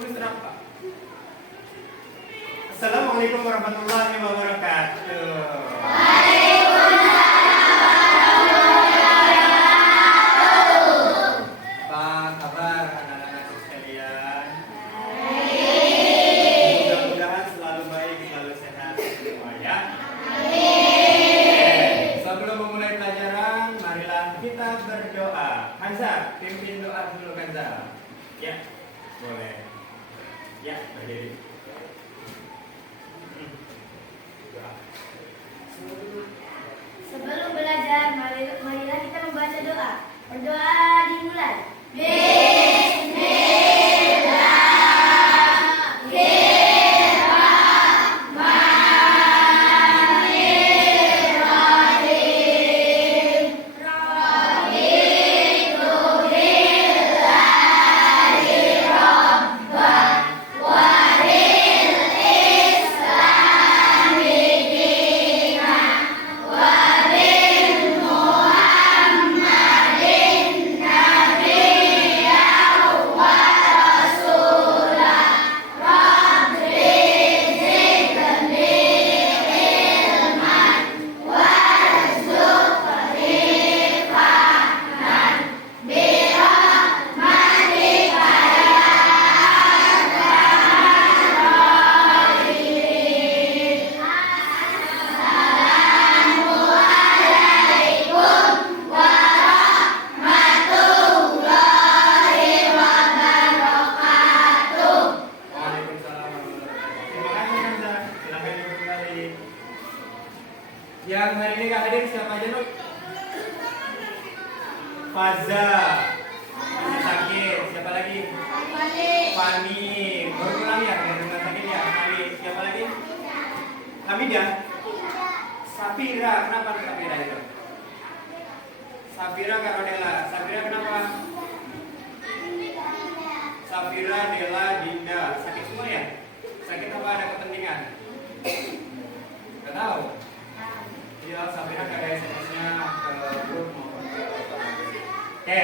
Assalamualaikum warahmatullahi wabarakatuh. Pimpin doa dulu Kanza. Ya, boleh. Ya, berdiri. Sebelum belajar, marilah kita membaca doa. Berdoa dimulai. Yang hari ini gak hadir siapa aja Nuk? Faza masih sakit. Siapa lagi? Fani baru pulang ya dari rumah sakit ya. Fani. Siapa lagi? Hamidah. Safira. Kenapa Safira itu? Safira Karodela. Safira kenapa? Safira, Dela, Dinda. Sakit semua ya? Sakit apa ada kepentingan? Gak tahu. Ya, Safira gak ada SMS-nya ke grup maupun ke Oke,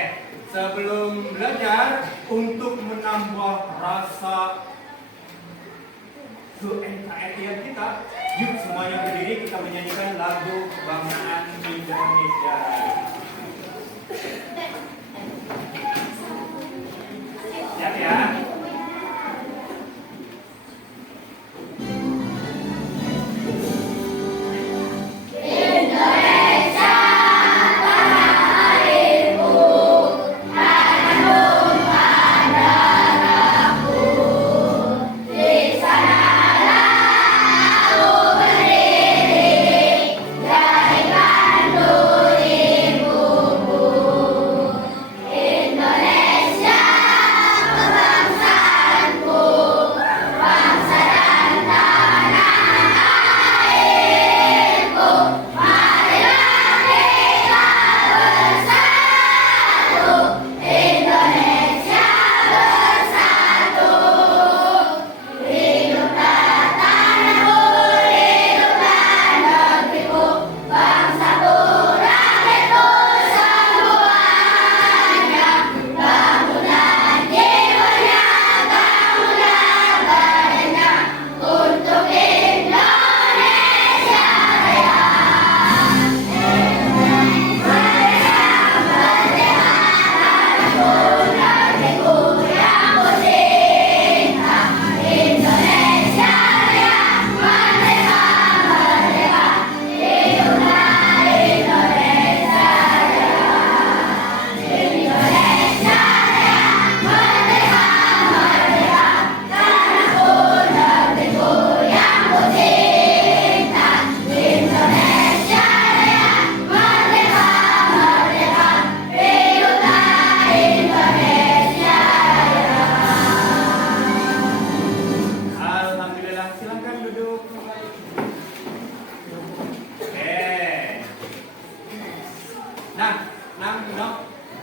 sebelum belajar untuk menambah rasa ke-NKRI kita, yuk semuanya berdiri kita menyanyikan lagu Kebanggaan Indonesia. Siap ya?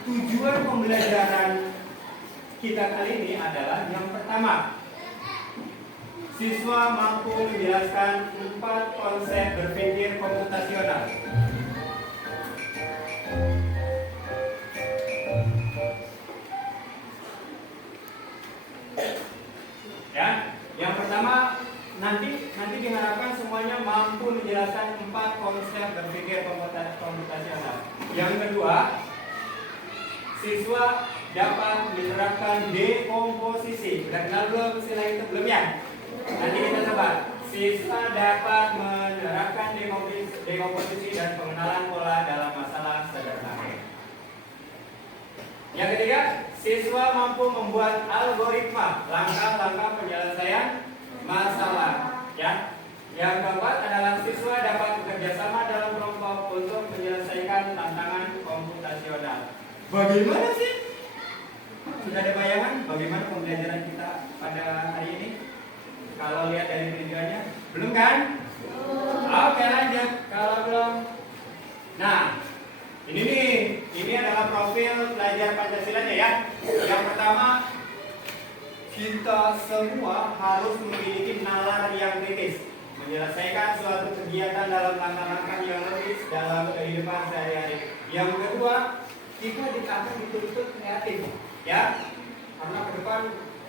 Tujuan pembelajaran kita kali ini adalah yang pertama, siswa mampu menjelaskan 4 konsep berpikir komputasional. Ya, yang pertama nanti diharapkan semuanya mampu menjelaskan 4 konsep berpikir komputasional. Yang kedua, siswa dapat menerapkan dekomposisi. Sudah kenal belum istilah itu belum ya? Nanti kita coba. Siswa dapat menerapkan dekomposisi dan pengenalan pola dalam masalah sederhana. Yang ketiga, siswa mampu membuat algoritma langkah-langkah penyelesaian masalah. Ya. Yang keempat adalah siswa dapat bekerja sama dalam kelompok untuk menyelesaikan tantangan komputasional. Bagaimana sih? Sudah ada bayangan bagaimana pembelajaran kita pada hari ini? Kalau lihat dari videonya, belum kan? Oke, lanjut. Kalau belum, nah ini adalah profil pelajar Pancasilanya ya. Yang pertama, kita semua harus memiliki nalar yang kritis, menyelesaikan suatu kegiatan dalam langkah-langkah yang logis dalam kehidupan sehari-hari. Yang kedua, kita akan dituntut kreatif, ya, karena ke depan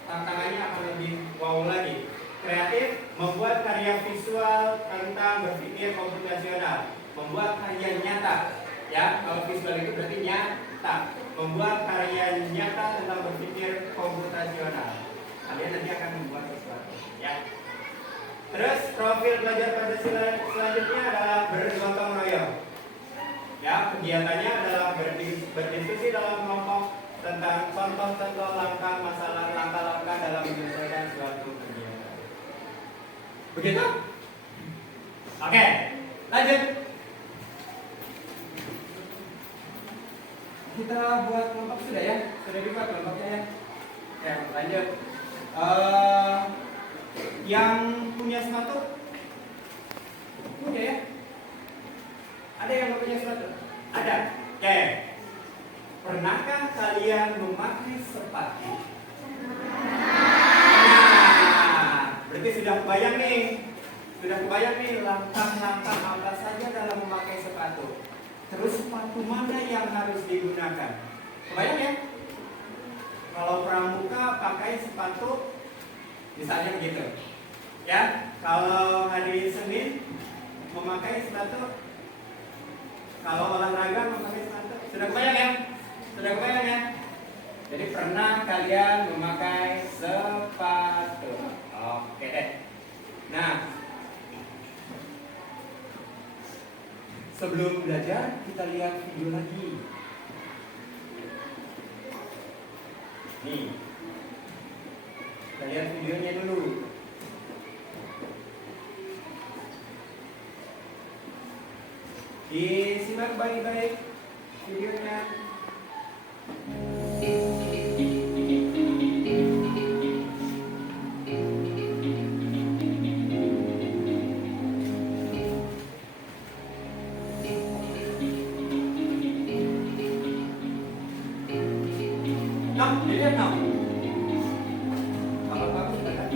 tantangannya akan lebih wow lagi. Kreatif, membuat karya visual tentang berpikir komputasional, membuat karya nyata, ya. Kalau visual itu berarti nyata, membuat karya nyata tentang berpikir komputasional. Kalian nanti akan membuat sesuatu, ya. Terus profil pelajar Pancasila selanjutnya adalah bergotong royong. Ya, kegiatannya adalah berdiskusi dalam kelompok tentang contoh-contoh langkah-langkah dalam menyelesaikan suatu kegiatan. Begitu? Oke, lanjut. Kita buat kelompok sudah ya? Sudah dibuat kelompoknya ya? Oke, lanjut. Yang punya sepatu? Punya ya? Ada yang nggak punya sepatu? Ada. Oke. Pernahkah kalian memakai sepatu? Nah, berarti sudah kebayang nih langkah-langkah apa saja dalam memakai sepatu. Terus sepatu mana yang harus digunakan? Kebayang ya? Kalau pramuka pakai sepatu misalnya begitu. Ya, kalau hari Senin memakai sepatu, kalau olahraga memakai sepatu. Sudah kebayang ya? Sudah kebayang ya? Jadi pernah kalian memakai sepatu. Oke deh. Nah, sebelum belajar kita lihat video lagi. Nih, kita lihat videonya dulu. Disimak baik-baik videonya. Nah, dilihat nah. Kalau bagus kan?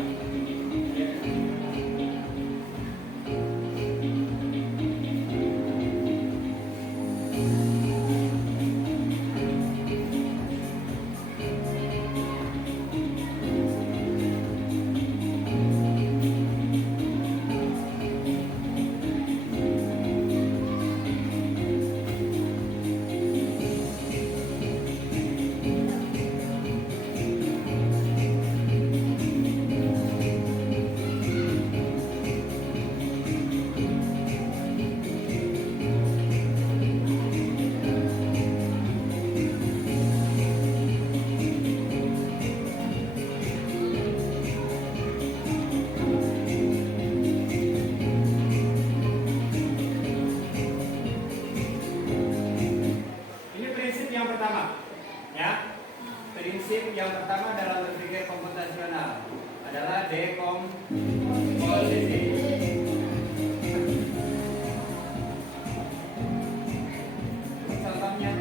Prinsip yang pertama dalam berpikir komputasional adalah dekomposisi. Contohnya,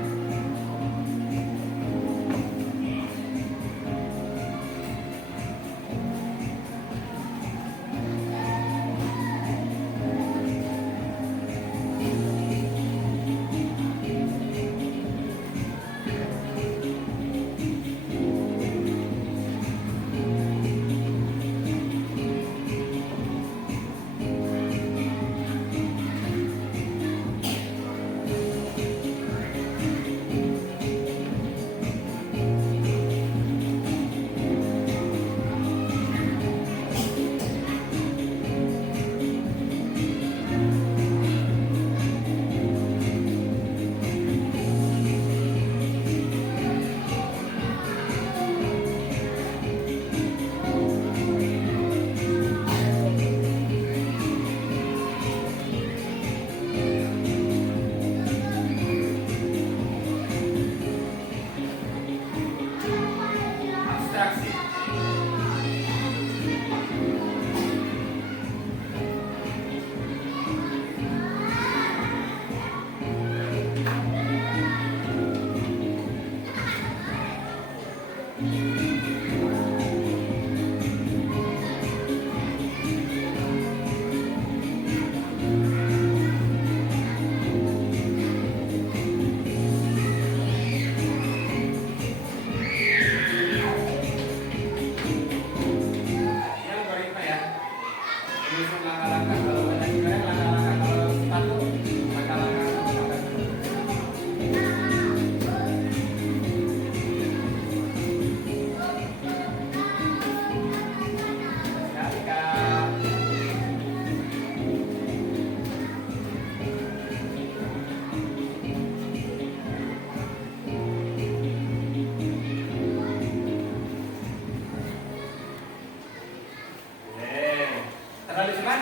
abstraksi. Terlalu cepat?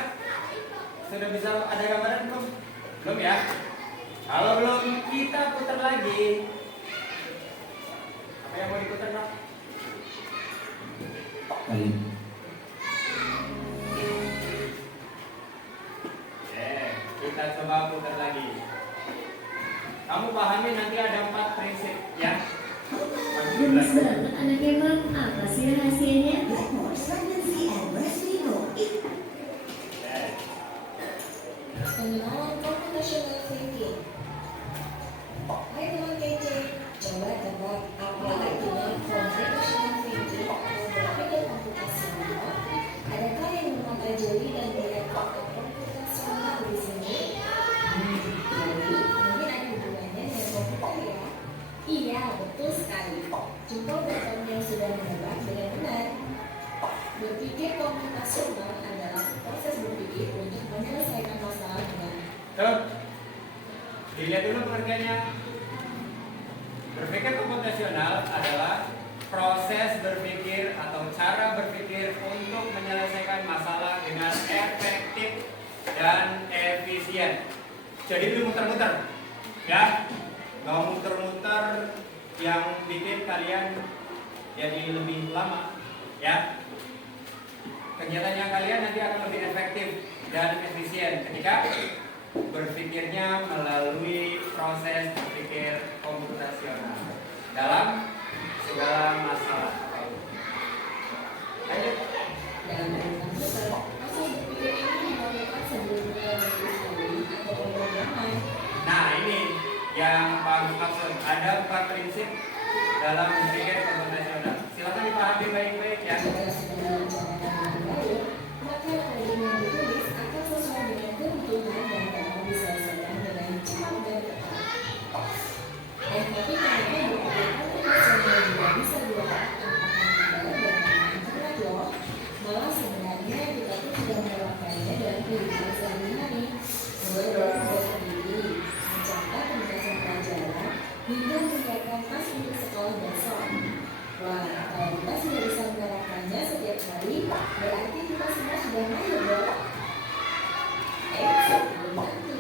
Sudah bisa ada gambaran belum? Belum ya? Kalau belum, kita putar lagi. Apa yang mau diputar, Pak? Kita coba putar lagi. Kamu pahami nanti ada 4 prinsip ya? Gemes banget anaknya Bang. Apa sih rahasianya? Pengenalan computational thinking. Hai teman kece, coba tebak apa artinya computational thinking atau berpikir komputasional? Adakah yang mempelajari dan melihat fakta komputasional di sini? Jadi, mungkin ada hubungannya dengan komputer ya? Iya, betul sekali. Cukup bertemu yang sudah menebak dengan benar. Berpikir komputasional adalah proses berpikir untuk menyelesaikan masalah dengan Tuh, dilihat dulu pengertiannya. Berpikir komputasional adalah proses berpikir atau cara berpikir untuk menyelesaikan masalah dengan efektif dan efisien. Jadi belum muter-muter, ya, nggak muter-muter yang bikin kalian jadi lebih lama, ya. Kegiatannya kalian nanti akan lebih efektif dan efisien ketika berpikirnya melalui proses berpikir komputasional dalam segala masalah. Lanjut. dalam komputer. Proses berpikir ini dilakukan sebelum menulis kode atau pemrograman. Nah ini yang Pak maksud, ada 4 prinsip dalam berpikir komputasional. Silakan dipahami baik-baik ya. Jika sudah direncanakan dengan baik, maka kode yang ditulis akan sesuai dengan kebutuhan dan dapat diselesaikan dengan cepat dan tepat. Tapi ternyata berpikir komputasional juga bisa dilakukan tanpa komputer dan internet loh. Malah sebenarnya kita tuh sudah menerapkannya dalam kehidupan sehari-hari, mulai dari membuat diri, mencatat penugasan pelajaran, hingga menyiapkan tas untuk sekolah besok. Wah, kalau kita sudah bisa menerapkannya setiap hari, berarti kita semua sudah mahir dong. Belum tentu.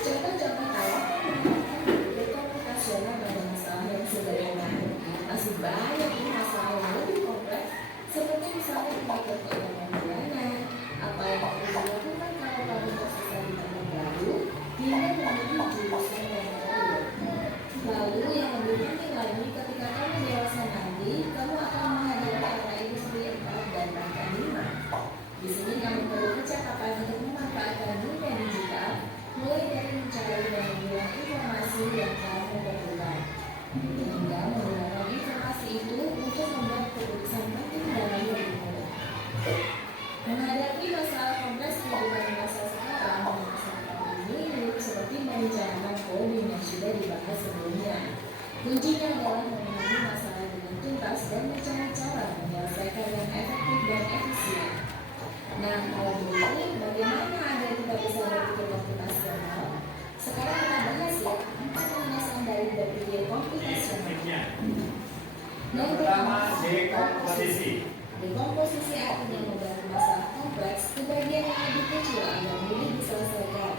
Contoh-contoh kawasan menggunakan berpikir komputasional pada masalah yang sederhana. Masih banyak nih masalah yang lebih kompleks, seperti misalnya pengatur keuangan bulanan, apa yang harus dilakukan kalau kamu tersesat di tempat baru, hingga memilih jurusan yang baru. Lalu yang lebih penting lagi, ketika kamu dewasa nanti, kamu akan menghadapi era industri 4 dan bahkan 5. Di sini kamu perlu kecakapan untuk memanfaatkan dunia digital, mulai dari mencari dan membuat informasi yang kamu perlukan, hingga menggunakan informasi itu untuk membuat keputusan penting dalam hidupmu. Menghadapi masalah kompleks kehidupan masa sekarang dan masa depan ini mirip seperti merencanakan coding yang sudah dibahas sebelumnya. Kuncinya adalah memahami masalah dengan tuntas dan mencari cara menyelesaikan yang efektif dan efisien. Nah, kalau begitu, bagaimana agar kita bisa berpikir komputasional? Sekarang kita bahas ya, 4 landasan dari berpikir komputasional. Yang pertama, dekomposisi. dekomposisi artinya membagi masalah kompleks ke bagian yang lebih kecil agar mudah diselesaikan.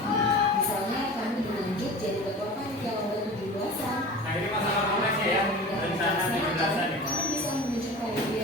Misalnya, kamu ditunjuk jadi ketua panitia lomba 17-an. Nah ini masalah kompleksnya ya, rencana 17-an ya. Kamu bisa menunjukkan ide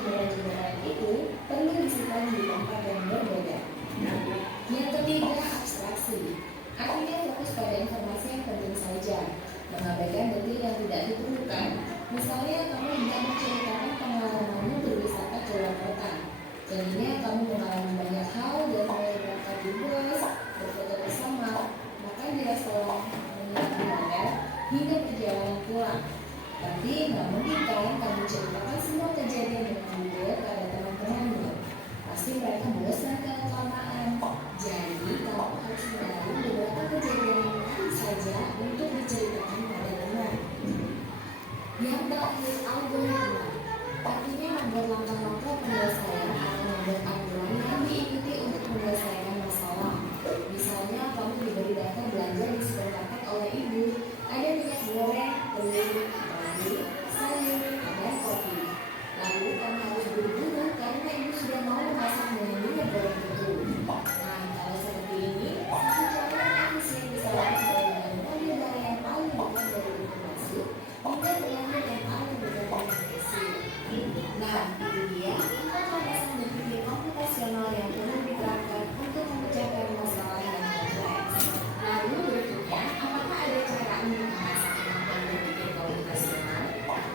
jendela-jendela itu perlu disimpan di tempat yang berbeda. Yang ketiga, abstraksi. Artinya fokus pada informasi yang penting saja, mengabaikan detail yang tidak diperlukan. Misalnya, kamu hendak menceritakan pengalamanmu berwisata ke luar kota. Jadinya kamu mengalami banyak hal dan mulai berangkat di bus, berfoto bersama, makan di restoran, menginap di hotel, hingga perjalanan pulang. Tapi nggak mungkin kan kamu ceritakan semua kejadian dengan detail pada teman-temanmu. Pasti mereka bosan kalau kelamaan. Jadi kamu harus mencari beberapa kejadian yang menarik saja untuk diceritakan pada teman. Yang terakhir, algoritma. Artinya membuat langkah-langkah penyelesaian atau membuat aturan yang diikuti untuk menyelesaikan masalah. Misalnya kamu diberi daftar belanja di supermarket oleh ibu. Ada minyak goreng, telur, madu, sayur, dan kopi. Lalu kamu harus buru-buru karena ibu sudah mau memasak dengan minyak goreng itu. Nah, kalau seperti ini, satu cara yang efisien bisa dilakukan dengan mengambil barang yang paling dekat dari pintu masuk hingga mengambil yang paling dekat dari lokasi. Nah, itu dia empat landasan berpikir komputasional yang perlu diterapkan untuk memecahkan masalah yang kompleks. Lalu berikutnya, apakah ada cara untuk mengasah kemampuan berpikir komputasional?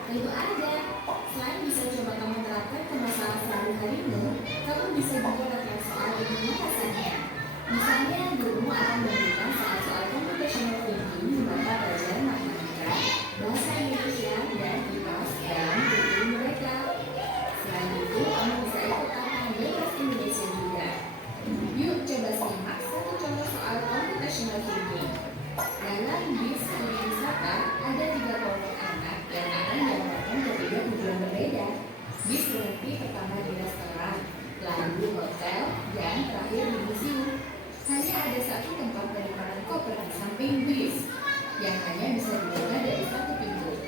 Tentu ada. Selain bisa coba kamu terapkan ke masalah sehari-harimu, kamu bisa juga latihan soal ilmu mengasahnya. Misalnya, gurumu akan memberikan soal-soal computational thinking di mata pelajaran matematika, bahasa Indonesia, dan IPAS dalam kurikulum mereka. Selain itu, kamu bisa ikut tantangan bebas Indonesia juga. Yuk coba simak satu contoh soal computational thinking. Dalam bis studi wisata, ada 3 kelompok anak yang akan diantarkan ke 3 tujuan berbeda. Bis berhenti pertama di restoran, lalu hotel, dan terakhir di museum. Hanya ada satu tempat penyimpanan koper di samping bis, yang hanya bisa dibuka dari satu pintu.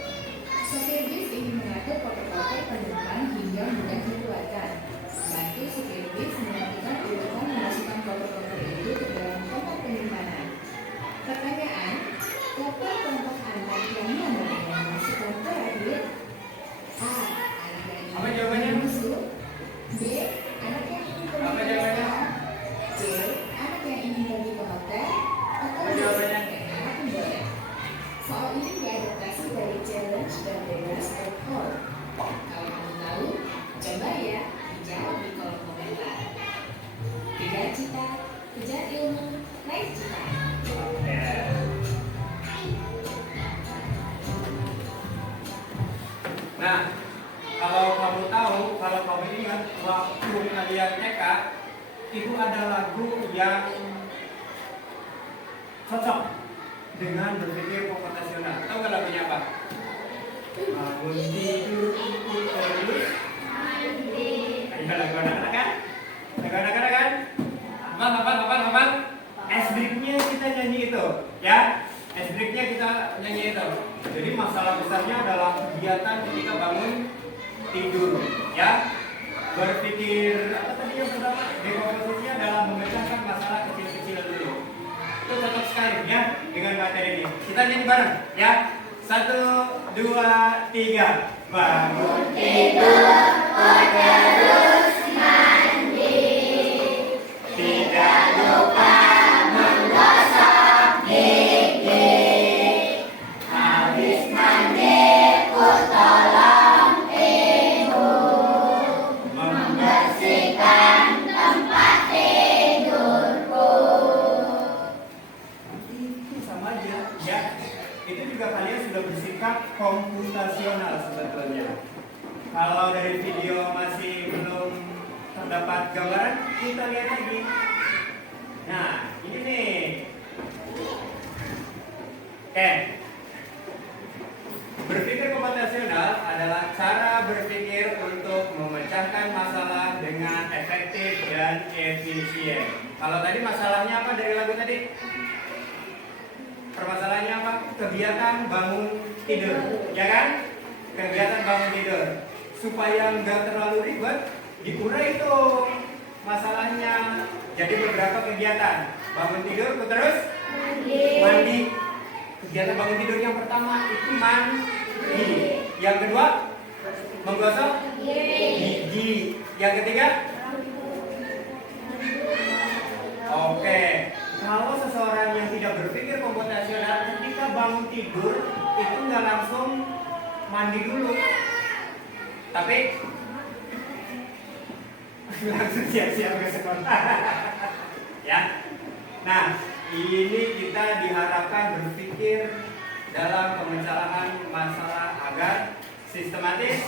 Sopir bis ingin mengatur koper-koper penumpang hingga mudah dikeluarkan. Bantu sopir bis menentukan urutan memasukkan koper-koper itu ke dalam tempat penyimpanan. Pertanyaan, koper kelompok anak yang mana yang masukkan terakhir? A. Anak yang ingin Apa jawabannya? musuh. B. Anak yang ingin pergi Apa ke jawabannya? restoran. C. Anak yang ingin pergi ke hotel. Atau Apa D. jawabannya? Anak boleh. Soal ini diadaptasi dari challenge dan Degas Report. Kalau kamu tahu, coba ya dijawab di kolom komentar. Kejar cita, kejar ilmu, raih cita. Nah, kalau kamu tahu, kalau kamu ingat waktu kalian TK, itu ada lagu yang cocok dengan berpikir komputasional. Tahu nggak lagunya apa? Bangun tidur itu terus. Ayo lagu anak-anak kan? Lagu anak-anak kan? Hafal. S-break-nya kita nyanyi itu, ya. S-break-nya kita nyanyi itu. Jadi masalah besarnya adalah kegiatan ketika bangun tidur, ya. Berpikir apa tadi yang pertama? Dekomposisinya adalah memecahkan masalah kecil-kecil dulu. Itu cocok sekali ya dengan materi ini. Kita nyanyi bareng, ya. 1, 2, 3. Bangun tidur, terus mandi. Tidak lupa menggosok gigi. Habis mandi, tolong ibu membersihkan tempat tidurku. Itu sama aja, ya. Itu juga kalian sudah bersikap komputasional sebetulnya. Kalau dari video masih belum terdapat gambaran, kita lihat lagi. Nah, ini nih. Oke. Berpikir komputasional adalah cara berpikir untuk memecahkan masalah dengan efektif dan efisien. Kalau tadi masalahnya apa dari lagu tadi? Permasalahannya apa? Kegiatan bangun tidur, ya kan? Kegiatan bangun tidur. Supaya nggak terlalu ribet, diurai itu masalahnya. Jadi beberapa kegiatan. Bangun tidur, terus mandi. Kegiatan bangun tidur yang pertama itu mandi. Yang kedua menggosok gigi. gigi. Yang ketiga? Oke. Kalau seseorang yang tidak berpikir komputasional ketika bangun tidur itu nggak langsung mandi dulu, tapi langsung siap-siap ke sekolah. Ya. Nah, ini kita diharapkan berpikir dalam pemecahan masalah agar sistematis,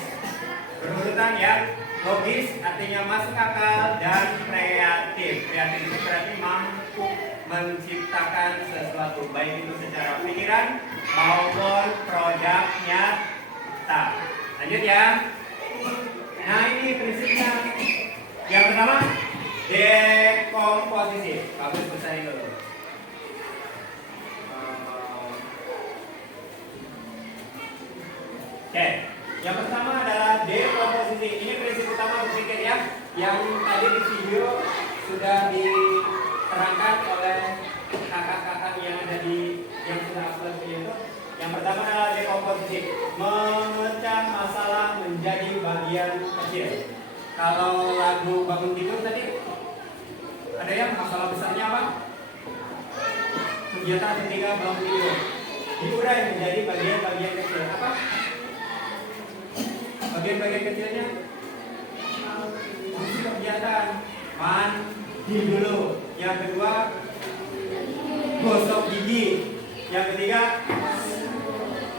berurutan ya, logis, artinya masuk akal, dan kreatif. Kreatif itu berarti mampu menciptakan sesuatu, baik itu secara pikiran maupun produk nyata. Lanjut ya. Nah, ini prinsipnya. Yang pertama, dekomposisi. Bagus, pesanin dulu. Oke, yang pertama adalah dekomposisi. Ini prinsip utama berpikir ya, yang tadi di video sudah diterangkan oleh kakak-kakak yang ada di yang sudah upload video itu. Yang pertama adalah dekomposisi, memecah masalah menjadi bagian kecil. Kalau lagu bangun tidur tadi ada yang masalah besarnya apa? Kegiatan ketika bangun tidur diurai menjadi bagian-bagian kecil. Apa? Bagian-bagian kecilnya fungsi kegiatan mandi dulu. Yang kedua gosok gigi. Yang ketiga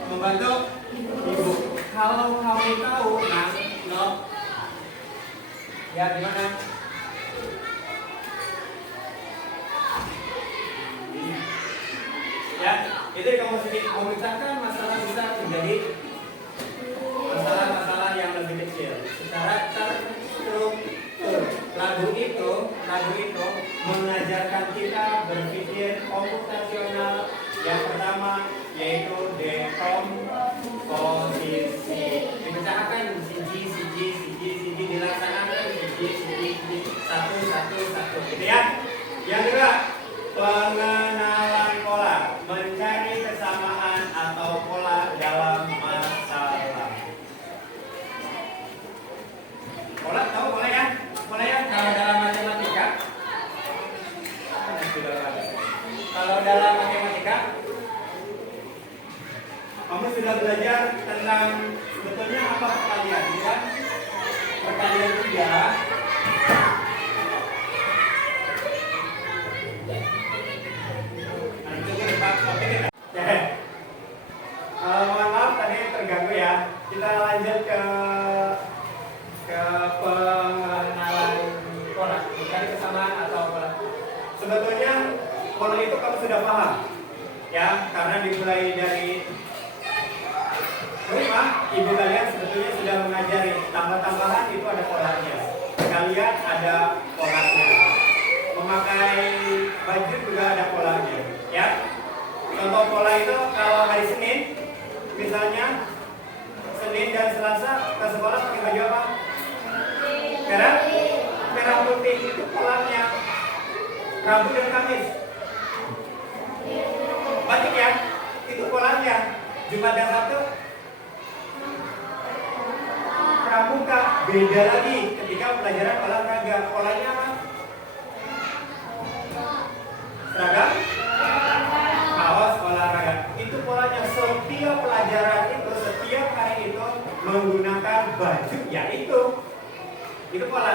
membantu ibu. Kalau kamu tahu, nah, no, ya gimana? Ya, itu kamu sedikit memecahkan masalah besar menjadi masalah-masalah yang lebih kecil secara terstruktur. Lagu itu mengajarkan kita berpikir komputasional. Yang pertama yaitu dekomposisi. Dipecahkan siji dilaksanakan siji satu gitu ya. Yang kedua, pengenalan pola, mencari kesamaan atau pola dalam masalah. Pola, tahu pola ya? Pola ya, kalau dalam matematika, kamu sudah belajar tentang sebetulnya apa perkalian, ya? Perkalian 3. Mohon maaf tadi terganggu ya. Kita lanjut ke pengenalan pola, mencari kesamaan atau pola. Sebetulnya pola itu kamu sudah paham, ya, karena dimulai dari rumah ibu kalian sebetulnya sudah mengajari tambah-tambahan itu ada polanya. Kalian ada polanya. Memakai baju juga ada polanya, ya. Contoh pola itu kalau hari Senin, misalnya Senin dan Selasa ke sekolah pakai baju apa? Merah putih itu polanya. Rabu dan Kamis batik ya, itu polanya. Jumat dan Sabtu pramuka. Beda lagi ketika pelajaran olahraga, polanya apa? Seragam kaos olahraga. Itu polanya. Setiap pelajaran itu, setiap hari itu menggunakan baju, ya itu pola.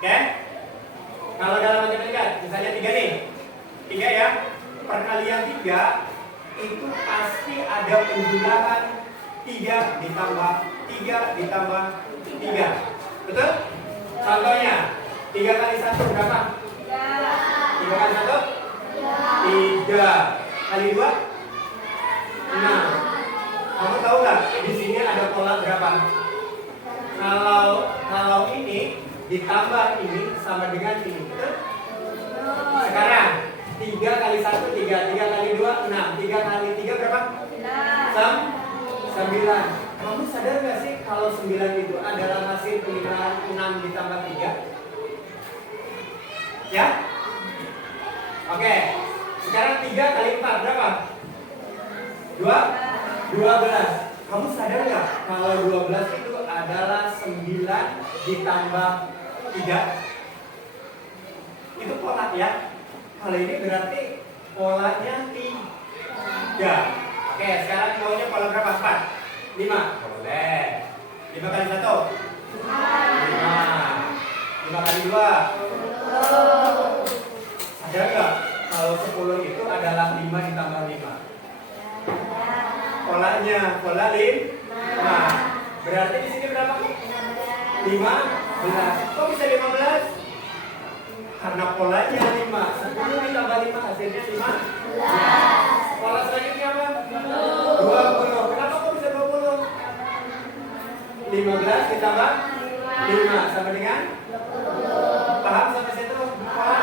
Oke? Kalau dalam matematika, misalnya 3 nih, 3 ya, perkalian 3 itu pasti ada penjumlahan 3 ditambah 3. Betul? Contohnya 3 kali 1 berapa? 3 kali 1? 3 kali 2? 6. Kamu tahu nggak di sini ada pola berapa? Kalau ini ditambah ini sama dengan ini, betul? Sekarang 3 kali 1 3 kali 2 6, 3 kali 3 berapa? 9. Kamu sadar nggak sih kalau 9 itu adalah hasil penjumlahan 6 ditambah 3? Ya? Oke. Sekarang 3 kali 4 berapa? 12. Kamu sadar nggak kalau 12 itu adalah 9 ditambah 3. Itu pola ya. Kalau ini berarti polanya 3. Oke, sekarang maunya pola berapa? 4? 5? Boleh. 5 kali 1? 5. 5 kali 2? Ada nggak? Kalau 10 itu adalah 5 ditambah 5. Polanya, pola 5. Berarti di sini berapa? 15. Kok bisa 15? Karena polanya 5. 10 ditambah 5 hasilnya 15. Pola selanjutnya apa? 20. Kenapa kok bisa 20? 15 ditambah 5 sama dengan 20. Paham sampai situ? Pola?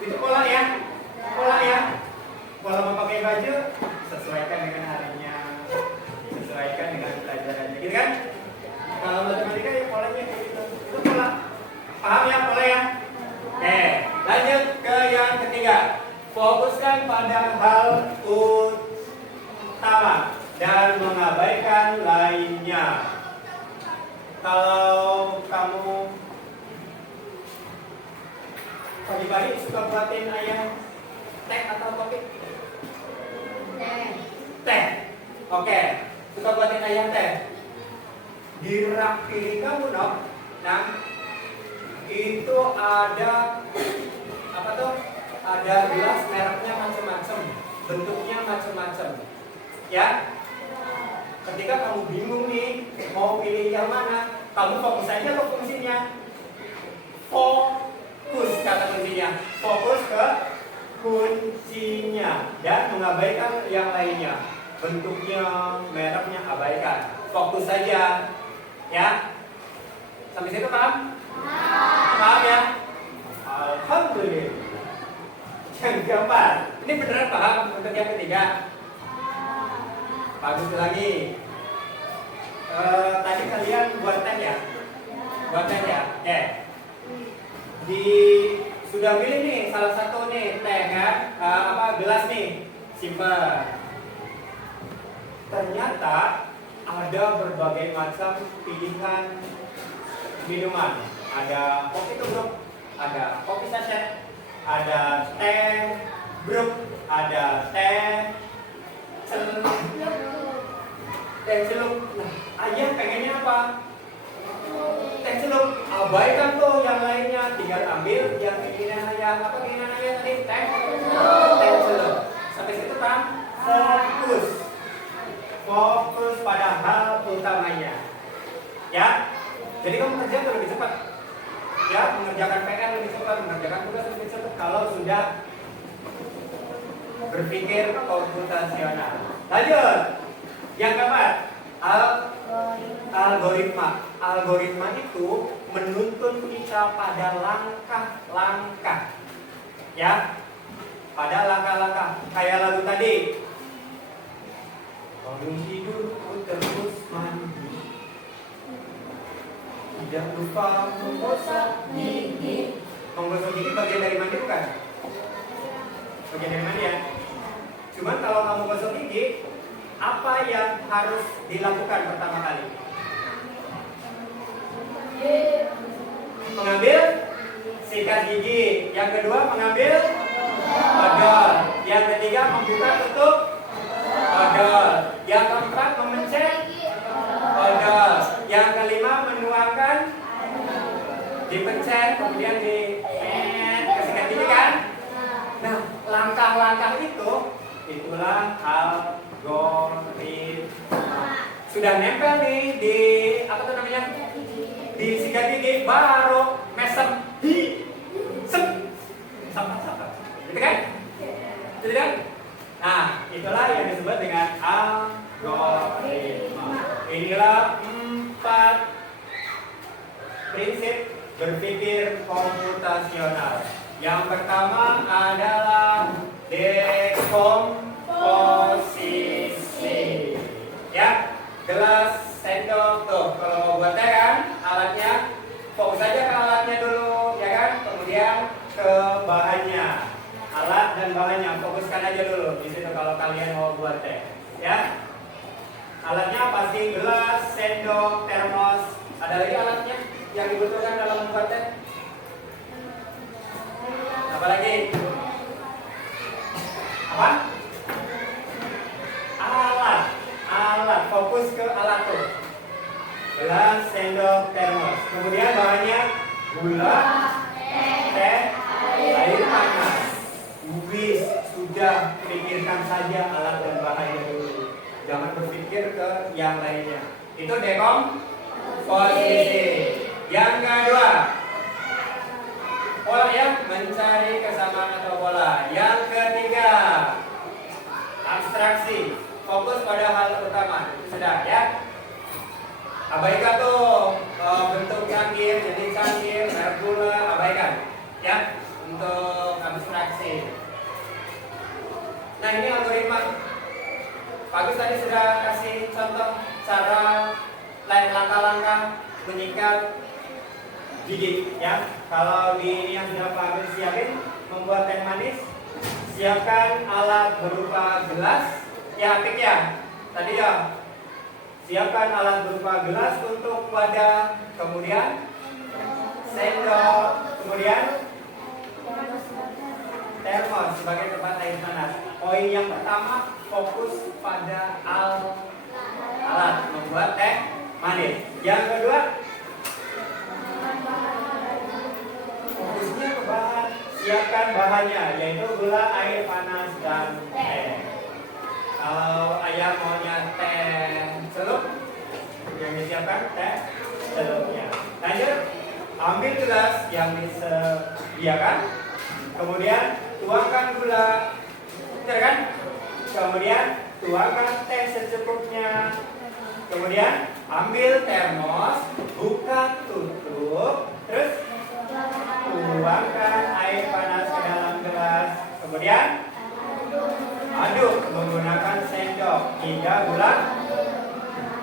Itu pola ya? Pola ya? Pola memakai baju sesuaikan dengan harinya, sesuaikan dengan pelajarannya, gitu kan? Kalau matematika ya polanya kayak gitu. Itu pola. Paham ya pola ya? Oke, lanjut ke yang ketiga. Fokuskan pada hal utama dan mengabaikan lainnya. Kalau kamu pagi-pagi suka buatin ayam teh atau kopi? Teh. Oke, suka buatin ayam teh. Di rak kiri kamu dong. Nah, itu ada apa tuh? Ada gelas mereknya macam-macam, bentuknya macam-macam. Ya. Ketika kamu bingung nih mau pilih yang mana, kamu fokus aja ke fungsinya. Fokus kata kuncinya. Fokus ke kuncinya dan mengabaikan yang lainnya. Bentuknya, mereknya abaikan. Fokus saja. Ya. Sampai situ paham? Paham ya? Alhamdulillah. Yang keempat, ini beneran paham untuk yang ketiga? Bagus lagi. Tadi kalian buat teh ya? Buat teh ya? Oke. Sudah pilih nih salah satu nih teh kan? Gelas nih. Simpan. Ternyata ada berbagai macam pilihan minuman. Ada kopi tubruk, ada kopi saset, ada teh bruk, ada teh celup. Nah, ayah pengennya apa? Teh celup. Abaikan tuh yang lainnya, tinggal ambil yang keinginan ayah. Apa keinginan ayah tadi? Teh celup. Sampai situ kan? Fokus pada hal utamanya. Ya. Jadi kamu kerja tuh lebih cepat. Ya, mengerjakan PR lebih cepat, mengerjakan tugas lebih cepat kalau sudah berpikir komputasional. Lanjut. Yang keempat, algoritma. Algoritma itu menuntun kita pada langkah-langkah. Ya. Pada langkah-langkah. Kayak lagu tadi. Bangun tidur terus mandi. Tidak lupa menggosok gigi. Menggosok gigi bagian dari mandi bukan? Bagian dari mandi ya. Cuman kalau kamu gosok gigi, apa yang harus dilakukan pertama kali? Mengambil sikat gigi. Yang kedua mengambil odol. Yang ketiga membuka tutup odol. Yang keempat memencet odol. Yang kelima menuangkan, dipencet, kemudian disikat gigi kan? Nah, langkah-langkah itulah algoritma. Sudah nempel nih di apa tuh namanya? Di sikat gigi, baru mesem sap. Gitu kan? Gitu kan? Nah, itulah yang disebut dengan algoritma. Inilah 4 prinsip berpikir komputasional. Yang pertama adalah dekomposisi. Ya, gelas, sendok tuh. Kalau buat teh kan alatnya, fokus aja ke alatnya dulu, ya kan? Kemudian ke bahannya. Alat dan bahannya fokuskan aja dulu di situ kalau kalian mau buat teh, ya. Alatnya pasti gelas, sendok, termos. Ada lagi alatnya yang dibutuhkan dalam membuat teh? Apa lagi? Apa? Alat. Fokus ke alat tuh. Gelas, sendok, termos. Kemudian bahannya gula, teh, air panas. Wis, sudah pikirkan saja alat dan bahannya dulu. Jangan berpikir ke yang lainnya. Itu dekomposisi. Yang kedua, pola ya, mencari kesamaan atau pola. Yang ketiga, abstraksi. Fokus pada hal utama. Sudah ya. Abaikan tuh bentuk cangkir, jenis cangkir, merek gula, abaikan ya untuk abstraksi. Nah ini algoritma. Bagus tadi sudah kasih contoh cara langkah-langkah menyikat gigit ya. Kalau di ini yang sudah Pak Agus siapin membuat teh manis, siapkan alat berupa gelas ya, apik ya. Tadi ya, siapkan alat berupa gelas untuk wadah, kemudian sendok, kemudian termos sebagai tempat air panas. Poin yang pertama, fokus pada alat membuat teh manis. Yang kedua, fokusnya ke bahan. Siapkan bahannya, yaitu gula, air panas, dan teh. Kalau ayah maunya teh celup, yang disiapkan teh celupnya. Lanjut, ambil gelas yang disediakan, kemudian tuangkan gula, benar kan? Kemudian tuangkan teh secukupnya. Kemudian ambil termos, buka tutup, terus tuangkan air panas ke dalam gelas. Kemudian aduk menggunakan sendok hingga gula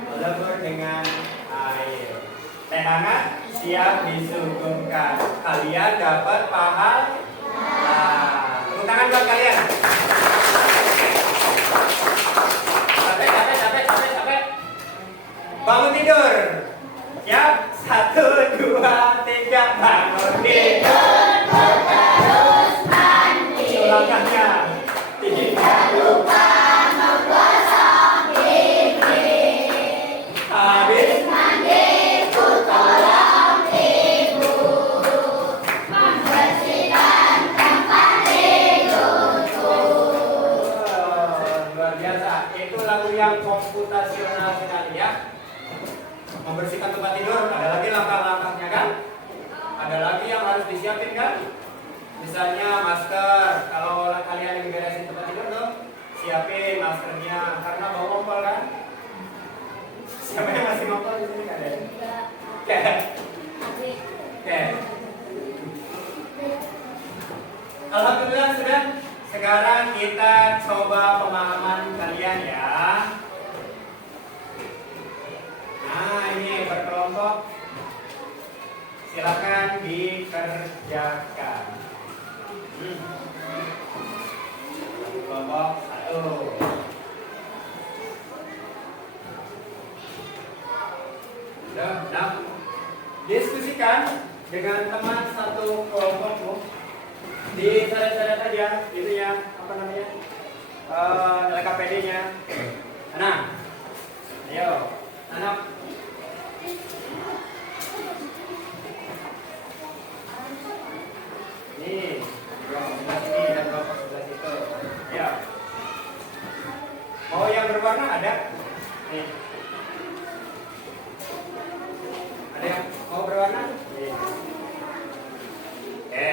melebur dengan air. Teh hangat siap disuguhkan. Kalian dapat pahala. Tepuk tangan buat kalian. Capek. Bangun tidur. Siap? 1, 2, 3, bangun tidur. Terus mandi. Ulangkannya. Tidak lupa menggosok gigi. Habis mandi tolong ibu membersihkan tempat tidur. Luar biasa. Itu lagu yang komputasional sekali ya. Membersihkan tempat tidur. Ada lagi langkah-langkahnya kan? Ada lagi yang harus disiapin kan? Misalnya masker, kalau kalian yang beresin tempat tidur tuh, siapin maskernya karena bau ngompol kan? Siapa yang masih ngompol di sini kalian? Oke. Alhamdulillah sudah. Sekarang kita coba pemahaman kalian ya. Nah ini berkelompok. Silakan dikerjakan. Kelompok 1. Nah, diskusikan dengan teman satu kelompokmu. Di coret-coret aja, itu ya, apa namanya? LKPD-nya. Nah, ayo, anak. Nih, kelompok sebelah sini dan kelompok sebelah situ. Ya. Mau yang berwarna ada? Nih. Ada yang mau berwarna? Nih. Oke.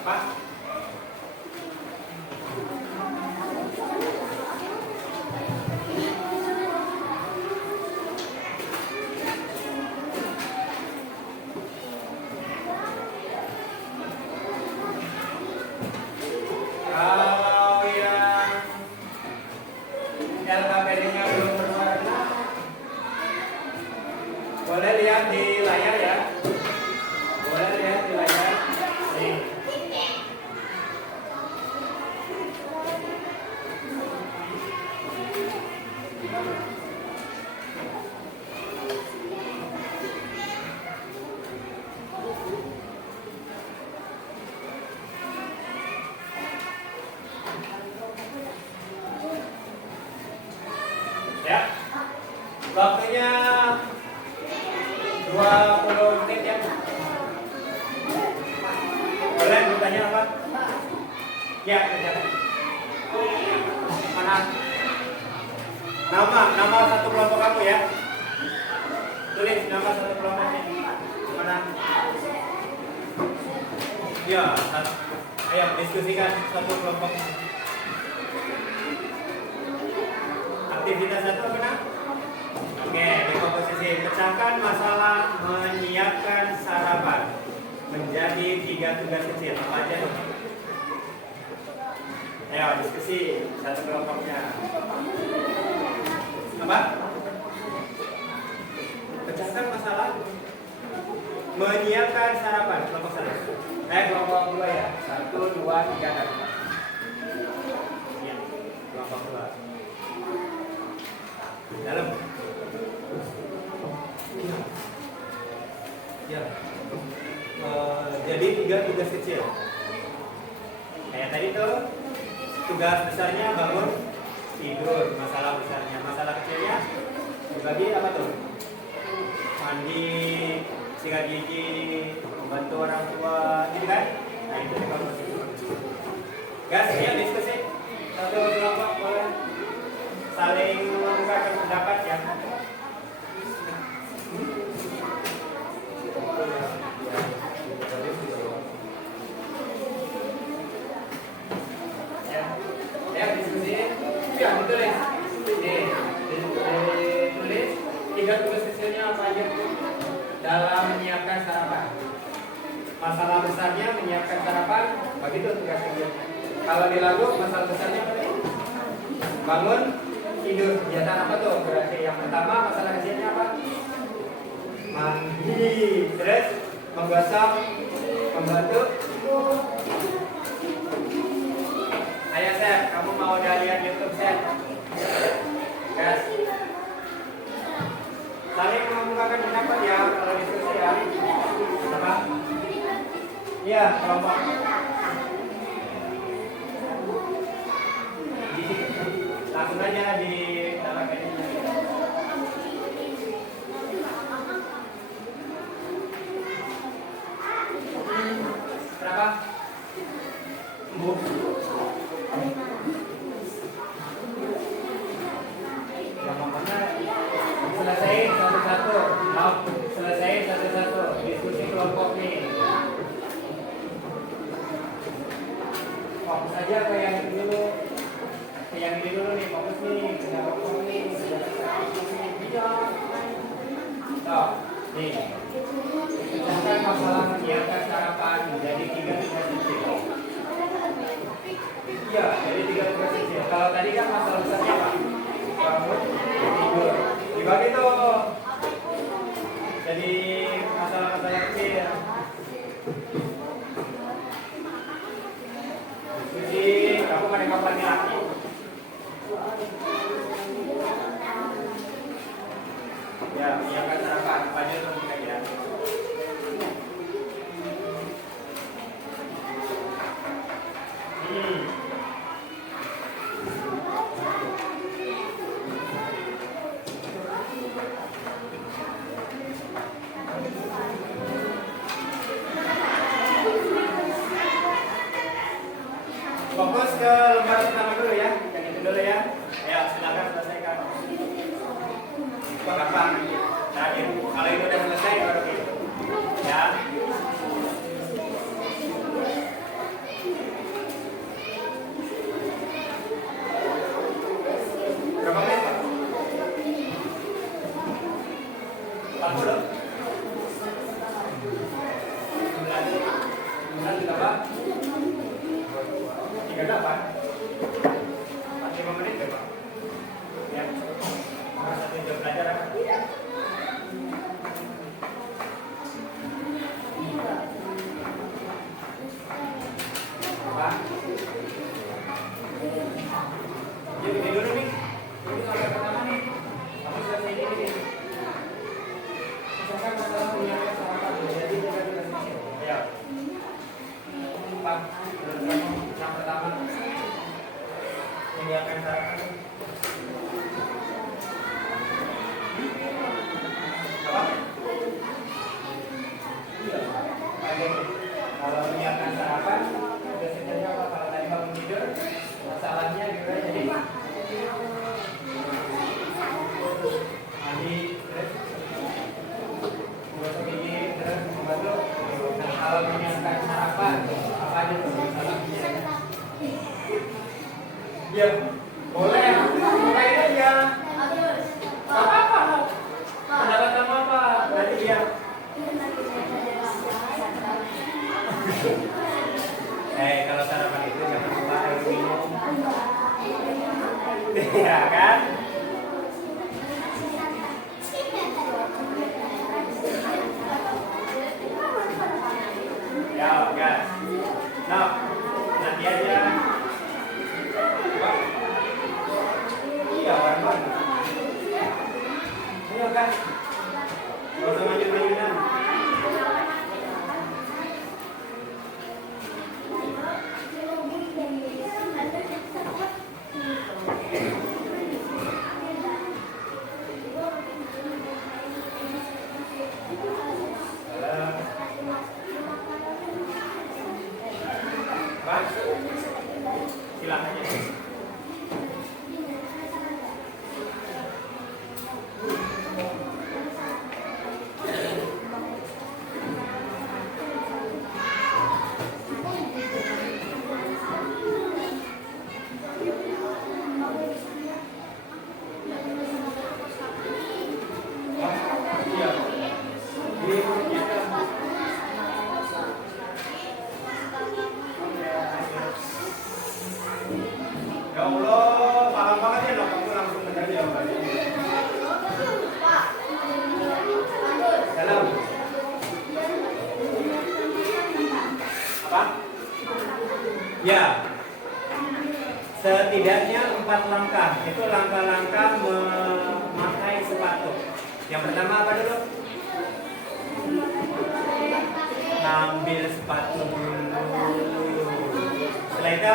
Apa? Kalau yang LKPD-nya belum berwarna, boleh lihat di layar ya. Boleh lihat di layar. Nih. 20 menit ya. Boleh bertanya apa? Ya, kerjakan. Mana? Nama satu kelompok kamu ya. Tulis nama satu kelompoknya. Mana? Ya, ayo diskusikan satu kelompok. Aktivitas satu apa nak? Oke, di komposisi pecahkan masalah menyiapkan sarapan menjadi 3 tugas kecil. Apa aja tuh? Ayo diskusi satu kelompoknya. Apa? Pecahkan masalah menyiapkan sarapan. Kelompok satu. Kelompok dua ya. 1, 2, 3 kan. Ya, kelompok dua. Dalam. Ya. Jadi 3 tugas kecil. Kayak tadi tuh tugas besarnya bangun tidur, masalah besarnya, masalah kecilnya dibagi apa tuh? Mandi, sikat gigi, membantu orang tua, gitu kan? Nah itu kelompok itu. Gas, ya diskusi. Satu kelompok boleh saling mengungkapkan pendapat ya. Ya diskusi. Ya ditulis. Ditulis 3 tugas kecilnya apa aja dalam menyiapkan sarapan. Masalah besarnya menyiapkan sarapan, begitu tugas kecil. Kalau di lagu masalah besarnya apa? Bangun, tidur. Kegiatan apa tuh? Berarti yang pertama masalah kecilnya apa? Mandi, terus menggosok, membantu. Ayo Seth, kamu mau udah lihat YouTube Seth? Guys, saling mengungkapkan pendapat ya kalau diskusi ya. Apa? Iya, kelompok. Langsung aja di dalam ini. Berapa? Selesai satu-satu. Selesai satu-satu. Diskusi kelompok nih. Fokus aja ke yang ini dulu. Ke yang ini dulu nih, fokus nih. Ke kelompok nih. Tuh, nih. Pecahkan masalah menyiapkan sarapan menjadi 3 tugas kecil. Iya, jadi 3 tugas kecil. Kalau tadi kan masalah besarnya apa? Bangun, tidur. Dibagi tuh. Jadi masalah-masalah kecil. Diskusi, kamu kan yang laki-laki. Ya, menyiapkan sarapan. Apa aja tuh ya? Fokus ke lembar pertama dulu ya, yang itu dulu ya. Ayo silakan selesaikan. Gampang. Terakhir, kalau itu udah selesai baru gitu. Ya. Berapa menit Pak? 40? 9 ditambah 38? 45 menit ya Pak? Ya. Satu jam pelajaran. Apa? Jadi ini dulu nih. Ini soal pertama nih. Kamu selesai ini nih. Misalkan masalah menyiapkan sarapan jadi 3 tugas kecil. Ayo. Pak, yang pertama menyiapkan sarapan. Apa? Ya, boleh. Bukain aja. Gak apa-apa. Pendapat kamu apa? Tadi dia. Kalau sarapan itu jangan lupa air minum. Iya kan? Ya, gas. Nah, nanti aja. Iya, kan? Iya kan? Gak usah maju-majuan. Silakan aja. Ya Allah, paham banget ya, kamu langsung benar jawabannya. Dalam. Apa? Ya. Setidaknya 4 langkah. Itu langkah-langkah memakai sepatu. Yang pertama apa dulu? Ngambil sepatu dulu. Setelah itu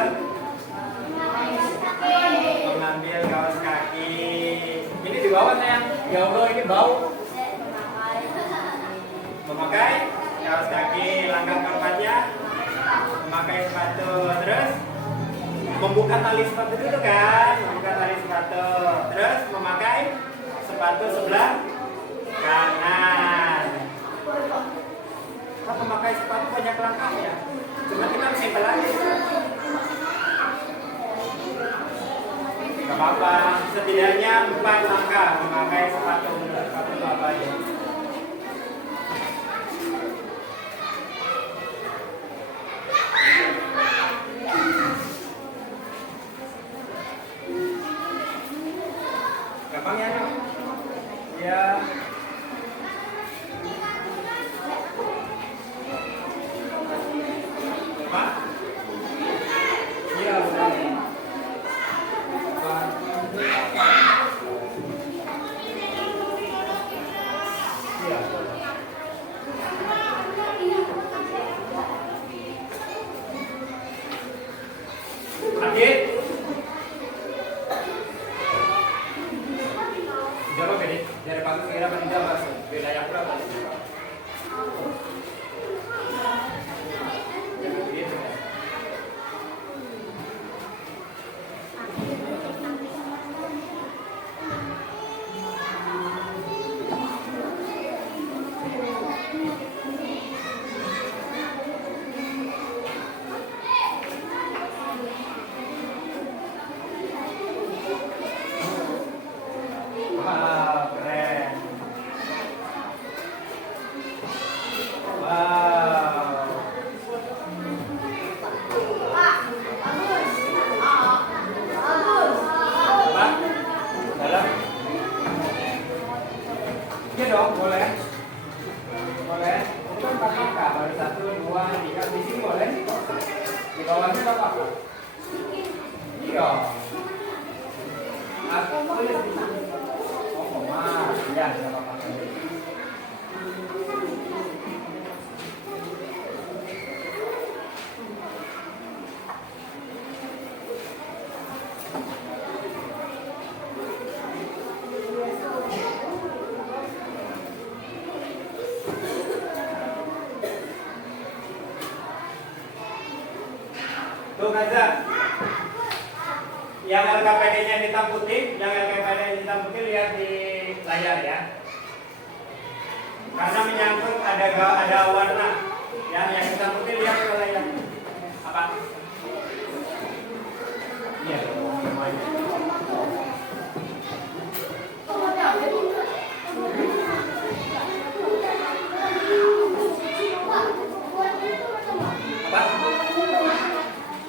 mengambil kaos kaki. Ini di bawah sayang. Ya Allah, ini bau. Memakai kaos kaki. Langkah keempatnya memakai sepatu. Terus membuka tali sepatu dulu kan. Membuka tali sepatu. Terus memakai sepatu sebelah kanan. Kalau memakai sepatu banyak langkahnya. Cuma kita simpel aja. Gak apa-apa, setidaknya 4 langkah memakai sepatu. Sepatu itu apa aja? Gampang ya? Ya. Apa? Iya, benar. Adit, jawab apa Adit? Dari pagi kira apa tidak mas? Beda yang berapa? Wow, keren. Wow. Apa? Dalam? Iya dong, boleh. Boleh. Itu kan 4 langkah, baru 1, 2, 3. Di sini boleh. Di bawahnya apa? Iya. Aku boleh di sini. Ya, tidak apa-apa. Tuh Nazar, yang LKPD-nya hitam putih, lihat di layar ya. Karena menyangkut ada warna, yang hitam putih lihat ke layar. Apa? Iya. Apa?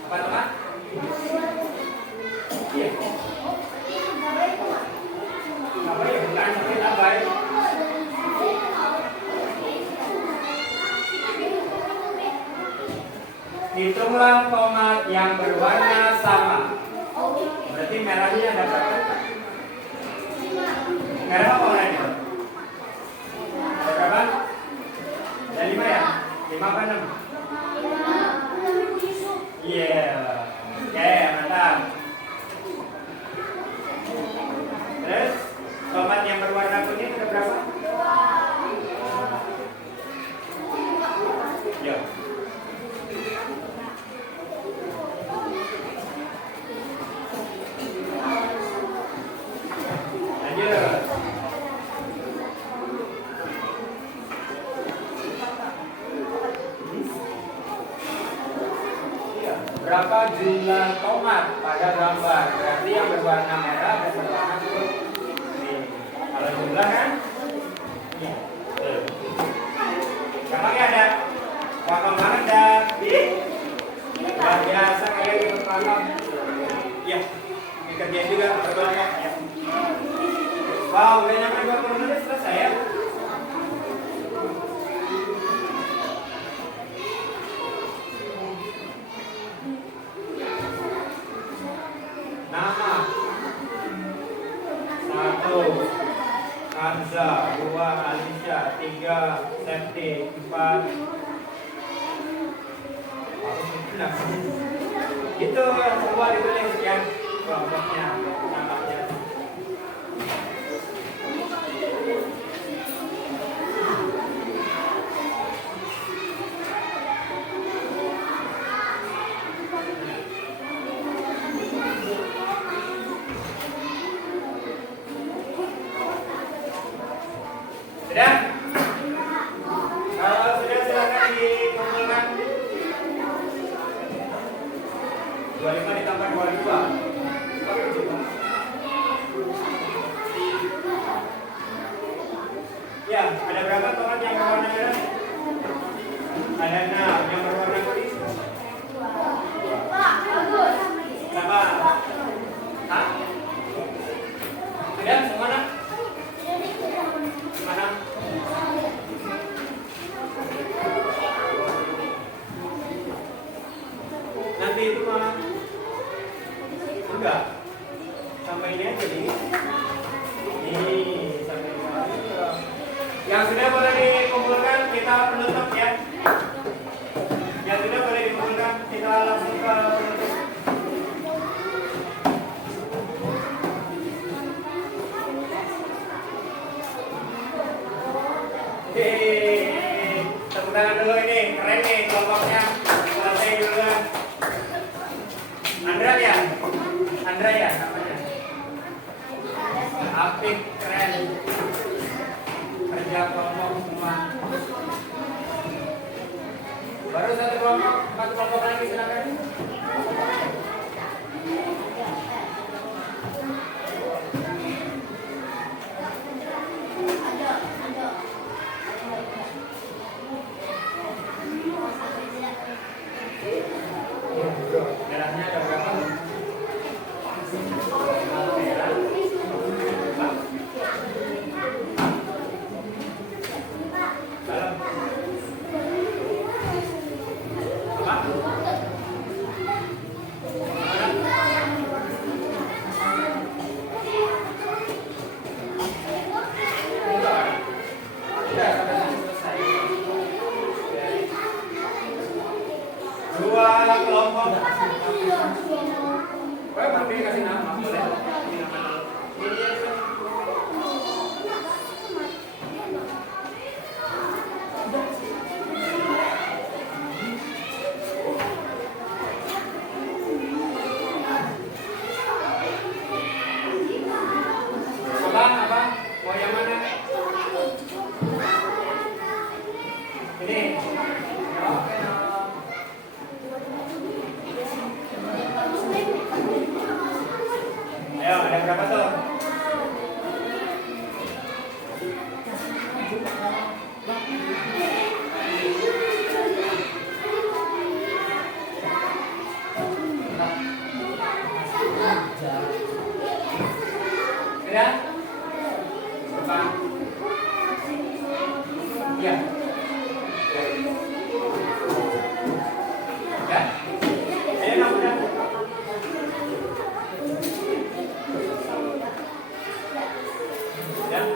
Apa teman? Iya. Apa ya? Bukan tapi apa ya? Hitunglah tomat yang berwarna sama. Berarti merahnya ada berapa? Merah apa warnanya? Ada berapa? Ada 5 ya? 5 apa 6? Iya. Oke, mantap. Terus tomat yang berwarna kuning ada berapa? Yuk. Lanjut. Berapa jumlah tomat pada gambar? Berarti yang berwarna merah dan berwarna kuning. Kalau jumlah kan? Iya. Gampangnya ada. Gampang banget dah. Luar biasa kalian ikut paham. Iya. Ini kerjaan juga berkelompok ya. Wow, udah nyampe 20 menit selesai ya. Nama 1 Kanza, 2 Alicia, 3 Septi, 4 itu semua ditulis ya kelompoknya, namanya. Sudah? Kalau sudah silakan dikumpulkan. 25 ditambah 22. Ya, ada berapa tomat yang berwarna merah? Ada 6 yang berwarna kuning. Sama. Hah? Sudah semua nak? Mana? Nanti itu mah enggak sampai ini aja nih. Ini sampai ini. Yang sudah boleh dikumpulkan kita penutup ya. Yang sudah boleh dikumpulkan kita langsung ke penutup. Tepuk tangan dulu ini, keren nih kelompoknya. Selesai duluan. Andra ya? Andra ya namanya. Apik, keren. Kerja kelompok semua. Baru satu kelompok lagi silakan. Merahnya ada berapa? Merah. Dalam. Dua kelompok. Berarti kasih nama boleh. Abang, mau yang mana? Ini. Oke. dia. Ya? Ayo kamu dah. Ya.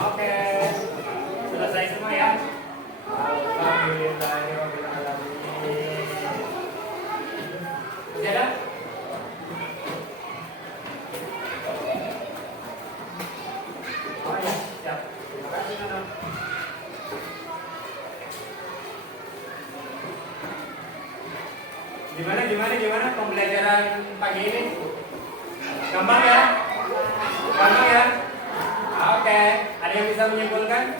Oke, selesai semua ya. Alhamdulillahirobbilalamin. Sudah dah? Oh ya, siap. Terima kasih Nono. Gimana pembelajaran pagi ini? Gampang ya? Gampang ya? Oke, ada yang bisa menyimpulkan?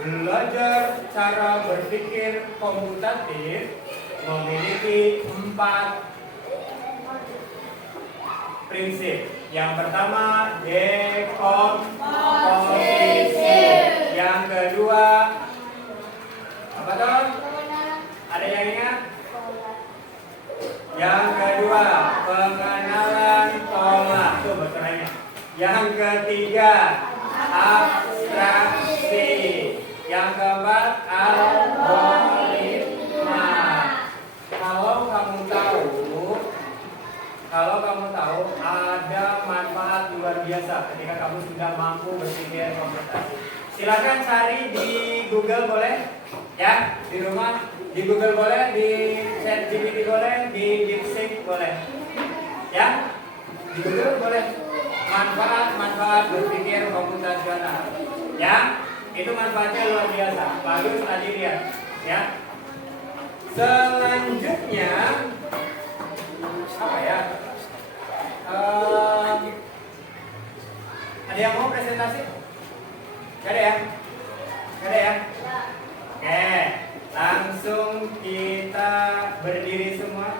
Belajar cara berpikir komputatif memiliki 4 prinsip. Yang pertama, dekomposisi. Yang kedua, apa tuh? Ada yang ingat? Yang kedua, pengenalan pola. Tuh bahasanya. Yang ketiga, abstraksi. Yang keempat, algoritma. Kalau kamu tahu ada manfaat luar biasa ketika kamu sudah mampu berpikir komputasi. Silakan cari di Google boleh, ya, di rumah, di Google boleh, di ChatGPT boleh, di DeepSeek boleh, ya, di Google boleh. Manfaat berpikir komputasional, ya, itu manfaatnya luar biasa. Bagus, tadi lihat, ya. Selanjutnya apa ya? Ada yang mau presentasi? Gak ada ya? Gak ada ya? Oke, langsung kita berdiri semua.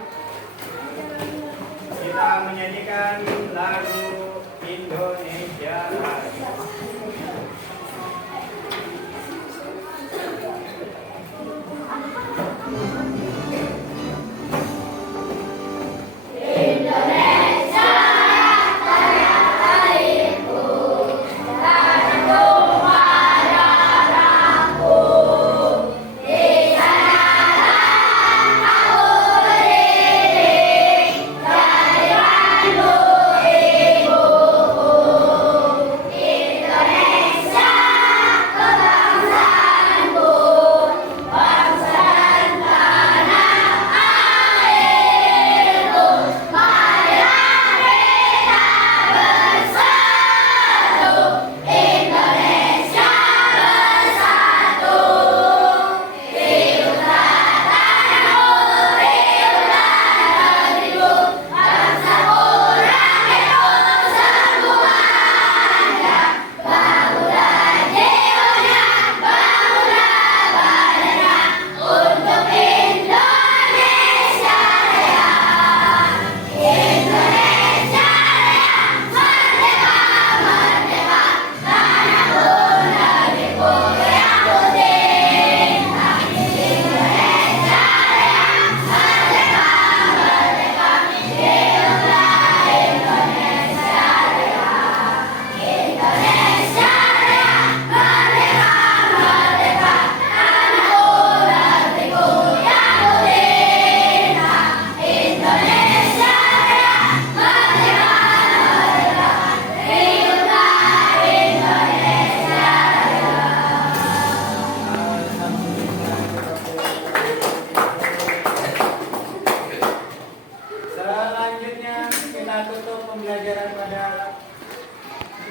Kita menyanyikan lagu Indonesia Raya.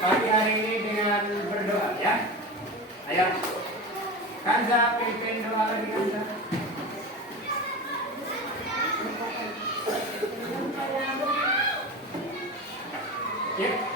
pagi hari ini dengan berdoa ya. Ayo, Kanza, pimpin doa lagi Kanza. Ya.